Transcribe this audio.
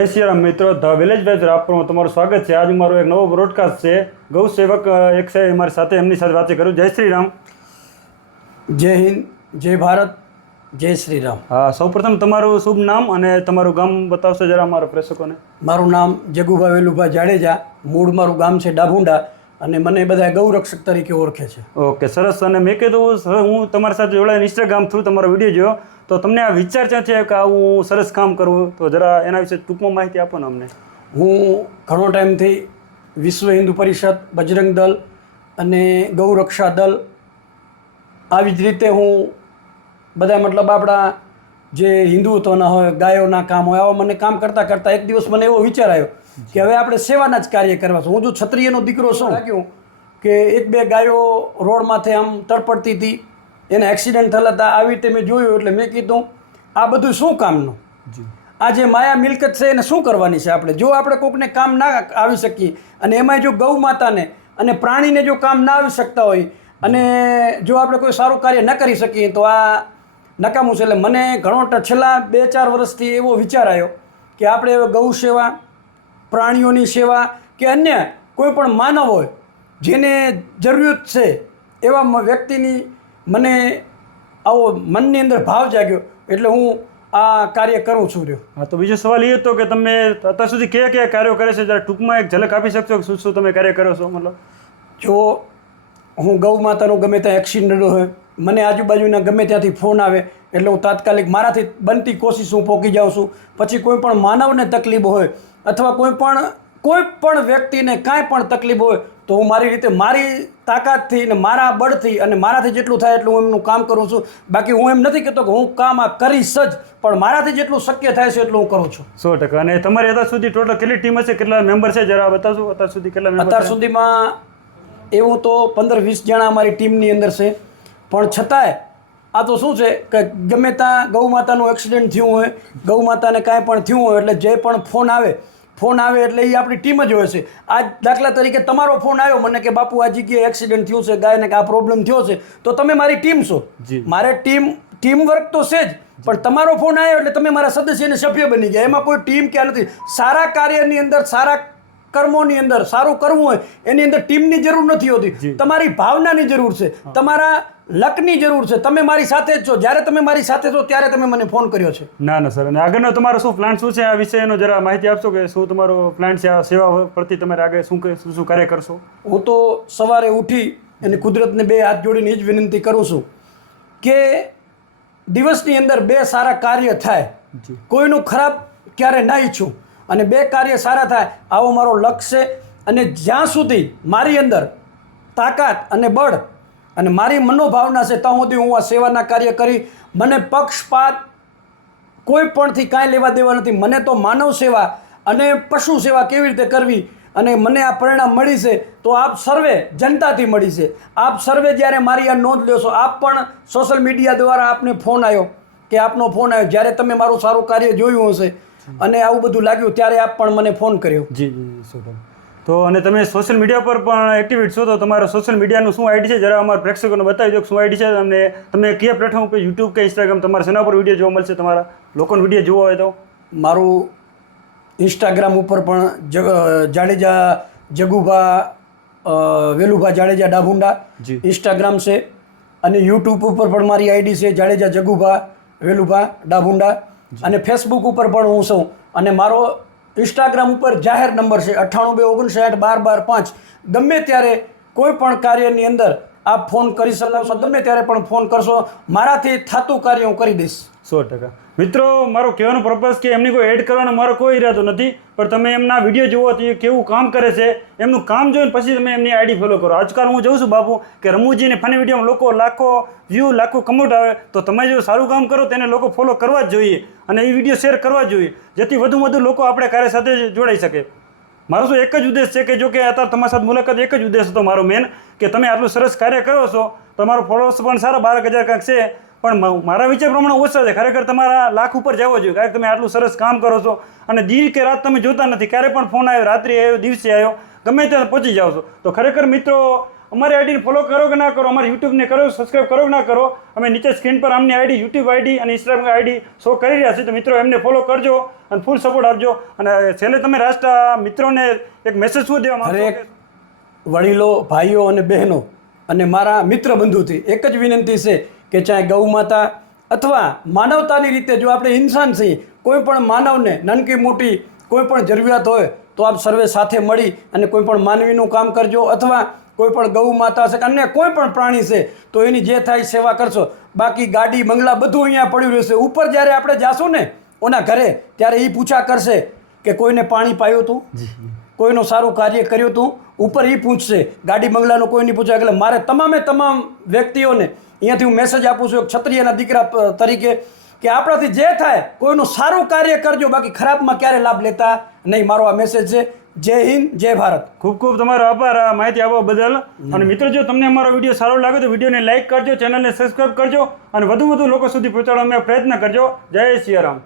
જય શ્રી રામ મિત્રો, the village wise આપનું તમારું સ્વાગત છે. આજે મારો એક નવો બ્રોડકાસ્ટ છે. ગૌ સેવક એક છે મારી સાથે, એમની સાથે વાત કરું. જય શ્રી રામ. જય હિન્દ, જય ભારત, જય શ્રી રામ. હા, સૌપ્રથમ તમારું શુભ નામ અને તમારું ગામ બતાવશો જરા અમારા પ્રેક્ષકોને. મારું નામ જગુભા વેલુભા જાડેજા, મૂળ મારું ગામ છે ડાભુંડા અને મને બધા ગૌરક્ષક તરીકે ઓળખે છે. ઓકે, સરસ. અને મેં કીધું હું તમારી સાથે જોડાઈને ઇન્સ્ટાગ્રામ થ્રુ તમારો વિડીયો જોયો, તો તમને આ વિચાર ક્યાંથી આવ્યો કે આવું સરસ કામ કરવું? તો જરા એના વિશે ટૂંકમાં માહિતી આપો ને અમને. હું ઘણો ટાઈમથી વિશ્વ હિન્દુ પરિષદ, બજરંગ દળ અને ગૌરક્ષા દળ આવી જ રીતે હું બધા મતલબ આપણા જે હિન્દુત્વના હોય, ગાયોના કામ હોય, આવા મને કામ કરતાં કરતાં એક દિવસ મને એવો વિચાર આવ્યો કે હવે આપણે સેવાના જ કાર્ય કરવા છું. હું જો ક્ષત્રિયનો દીકરો છું, લાગ્યું કે એક બે ગાયો રોડ માથે આમ તડપડતી હતી, એને એક્સિડન્ટ થયેલા હતા, આવી રીતે મેં જોયું. એટલે મેં કીધું આ બધું શું કામનું? આ જે માયા મિલકત છે એને શું કરવાની છે આપણે? જો આપણે કોઈકને કામ ના આવી શકીએ અને એમાંય જો ગૌ માતાને અને પ્રાણીને જો કામ ના આવી શકતા હોય અને જો આપણે કોઈ સારું કાર્ય ન કરી શકીએ તો આ નકામું છે. એટલે મને ઘણો છેલ્લા 2-4 વર્ષથી એવો વિચાર આવ્યો કે આપણે ગૌ સેવા, પ્રાણીઓની સેવા કે અન્ય કોઈ પણ માનવ હોય જેને જરૂરિયાત છે એવા વ્યક્તિની મને આવો મનની અંદર ભાવ જાગ્યો, એટલે હું આ કાર્ય કરું છું રહ્યો. હા, તો બીજો સવાલ એ હતો કે તમે અત્યાર સુધી કયા કયા કાર્યો કરે છે? જરા ટૂંકમાં એક ઝલક આપી શકશો કે શું શું તમે કાર્ય કરો છો? મતલબ જો હું ગૌ માતાનું ગમે ત્યાં એક્સિડન્ટ હોય, મને આજુબાજુના ગમે ત્યાંથી ફોન આવે એટલે હું તાત્કાલિક મારાથી બનતી કોશિશ હું પહોંચી જાઉં છું. પછી કોઈ પણ માનવને તકલીફ હોય અથવા કોઈ પણ વ્યક્તિને કાંઈ પણ તકલીફ હોય તો હું મારી રીતે, મારી તાકાતથી ને મારા બળથી અને મારાથી જેટલું થાય એટલું હું એમનું કામ કરું છું. બાકી હું એમ નથી કહેતો કે હું કામ આ કરીશ જ, પણ મારાથી જેટલું શક્ય થાય છે એટલું હું કરું છું. 100%. અને તમારી અત્યાર સુધી ટોટલ કેટલી ટીમ હશે, કેટલા મેમ્બર છે જરા બતાવશો? અત્યાર સુધી કેટલા મેમ્બર? અત્યાર સુધીમાં એવું તો 15-20 જણા અમારી ટીમની અંદર છે, પણ છતાંય આ તો શું છે કે ગમે ત્યાં ગૌ માતાનું એક્સિડન્ટ થયું હોય, ગૌ માતાને કાંઈ પણ થયું હોય એટલે જે પણ ફોન આવે એટલે એ આપણી ટીમ જ હોય છે. આજ દાખલા તરીકે તમારો ફોન આવ્યો મને કે બાપુ આ જગ્યાએ એક્સિડન્ટ થયું છે, ગાયને કે આ પ્રોબ્લેમ થયો છે, તો તમે મારી ટીમ છો. મારે ટીમ વર્ક તો છે જ, પણ તમારો ફોન આવ્યો એટલે તમે મારા સદસ્ય અને સભ્ય બની ગયા. એમાં કોઈ ટીમ ક્યાં નથી. સારા કાર્યની અંદર, સારા કર્મોની અંદર સારું કરવું હોય એની અંદર ટીમની જરૂર નથી હોતી. તમારી ભાવનાની જરૂર છે, તમારા લકની જરૂર છે. તમે મારી સાથે જ છો. જ્યારે તમે મારી સાથે છો ત્યારે તમે મને ફોન કર્યો છે. ના સર. અને આગળનો તમારો શું પ્લાન શું છે? આ વિષયનો જરા માહિતી આપશો કે શું તમારો પ્લાન છે? આ સેવા પ્રતિ તમારે આગળ શું કાર્ય કરશો? હું તો સવારે ઉઠી અને કુદરતને 2 હાથ જોડીને જ વિનંતી કરું છું કે દિવસની અંદર 2 સારા કાર્ય થાય. કોઈનું ખરાબ ક્યારે ના ઈચ્છું અને 2 કાર્ય સારા થાય, આવો મારો લક્ષ્ય છે. અને જ્યાં સુધી મારી અંદર તાકાત અને બળ અને મારી મનોભાવના છે ત્યાં સુધી હું આ સેવાના કાર્ય કરી. મને પક્ષપાત કોઈ પણથી કાંઈ લેવા દેવા નથી. મને તો માનવ સેવા અને પશુ સેવા કેવી રીતે કરવી અને મને આ પરિણામ મળી છે તો આપ સર્વે જનતાથી મળી છે. આપ સર્વે જ્યારે મારી આ નોંધ લ્યો છો, આપ પણ સોશિયલ મીડિયા દ્વારા આપને ફોન આવ્યો કે આપનો ફોન આવ્યો જ્યારે તમે મારું સારું કાર્ય જોયું હશે અને આવું બધું લાગ્યું ત્યારે આપ પણ મને ફોન કર્યો. જી. તો અને તમે સોશિયલ મીડિયા પર પણ એક્ટિવેટ છો, તો તમારો સોશિયલ મીડિયાનું શું આઈડી છે? જરા અમારા પ્રેક્ષકોને બતાવી દો શું આઈડી છે અને તમે કયા પ્લેટફોર્મ પર, યુટ્યુબ કે ઇન્સ્ટાગ્રામ, તમારા શેના પર વિડીયો જોવા મળશે? તમારા લોકોનો વિડીયો જોવા હોય તો મારું ઇન્સ્ટાગ્રામ ઉપર પણ જાડેજા જગુભા વેલુભા જાડેજા ડાભુંડા ઇન્સ્ટાગ્રામ છે અને યુટ્યુબ ઉપર પણ મારી આઈડી છે જાડેજા જગુભા વેલુભા ડાભુંડા અને ફેસબુક ઉપર પણ હું છું. અને મારો ઇન્સ્ટાગ્રામ ઉપર જાહેર નંબર છે 9829611212. ગમે ત્યારે કોઈ પણ કાર્યની અંદર આપ ફોન કરી શકશો, ગમે ત્યારે પણ ફોન કરશો. મારાથી થતું કાર્ય હું કરી દઈશ. 100%. મિત્રો, મારો કહેવાનો પર્પઝ કે એમની કોઈ એડ કરવાનો મારો કોઈ ઈરાદો નથી, પણ તમે એમના વિડીયો જુઓ તો એ કેવું કામ કરે છે, એમનું કામ જોઈને પછી તમે એમની આઈડી ફોલો કરો. આજકાલ હું જોઉં છું બાપુ કે રમૂજીને ફની વિડીયોમાં લોકો લાખો વ્યૂ, લાખો કમેન્ટ આવે, તો તમે જો સારું કામ કરો તેને લોકો ફોલો કરવા જ જોઈએ અને એ વિડીયો શેર કરવા જ જોઈએ, જેથી વધુ લોકો આપણે કાર્ય સાથે જોડાઈ શકે. મારો તો એક જ ઉદ્દેશ છે કે જો કે અત્યારે તમારી સાથે મુલાકાત એક જ ઉદ્દેશ હતો મારો મેન, કે તમે આટલું સરસ કાર્ય કરો છો, તમારો ફોલોઅર્સ પણ સારા 12,000 કાંક છે, પણ મારા વિચાર પ્રમાણે ઓછા છે. ખરેખર તમારા લાખ ઉપર જવો જોઈએ, કારણ કે તમે આટલું સરસ કામ કરો છો અને દી કે રાત તમે જોતા નથી. ક્યારે પણ ફોન આવ્યો, રાત્રે આવ્યો, દિવસે આવ્યો, ગમે ત્યાં પહોંચી જાઓ છો. તો ખરેખર મિત્રો, અમારી આઈડીને ફોલો કરો કે ના કરો, અમારી યુટ્યુબને કરો સબસ્ક્રાઈબ કરો કે ના કરો, અમે નીચે સ્ક્રીન પર આમની આઈડી યુટ્યુબ આઈડી અને ઇન્સ્ટાગ્રામ આઈડી શો કરી રહ્યા છે. તો મિત્રો એમને ફોલો કરજો અને ફૂલ સપોર્ટ આપજો. અને છેલ્લે તમે મિત્રોને એક મેસેજ શું દેવા માંગો છો? હરેક વડીલો, ભાઈઓ અને બહેનો અને મારા મિત્ર બંધુથી એક જ વિનંતી છે કે ચાહે ગૌ માતા અથવા માનવતાની રીતે જો આપણે ઇન્સાન છીએ, કોઈ પણ માનવને નાનકી મોટી કોઈ પણ જરૂરિયાત હોય તો આપ સર્વે સાથે મળી અને કોઈ પણ માનવીનું કામ કરજો, અથવા કોઈ પણ ગૌ માતા છે કે અન્ય કોઈ પણ પ્રાણી છે તો એની જે થાય સેવા કરશો. બાકી ગાડી બંગલા બધું અહીંયા પડ્યું રહેશે. ઉપર જ્યારે આપણે જાશું ને ઓના ઘરે ત્યારે એ પૂછા કરશે કે કોઈને પાણી પાયું હતું, કોઈનું સારું કાર્ય કર્યું હતું, ઉપર એ પૂછશે. ગાડી બંગલાનું કોઈ નહીં પૂછે. એટલે મારે તમામ વ્યક્તિઓને અહીંયાથી હું મેસેજ આપું છું એક ક્ષત્રિયના દીકરા તરીકે કે આપણાથી જે થાય કોઈનું સારું કાર્ય કરજો, બાકી ખરાબમાં ક્યારે લાભ લેતા નહીં. મારો આ મેસેજ છે. જય હિન્દ, જય ભારત. ખૂબ ખૂબ તમારો આભાર આ માહિતી આપવા બદલ. અને મિત્રો જો તમને અમારો વિડીયો સારો લાગે તો વિડીયોને લાઇક કરજો, ચેનલને સબસ્ક્રાઈબ કરજો અને વધુ લોકો સુધી પહોંચાડવા પ્રયત્ન કરજો. જય સિયારામ.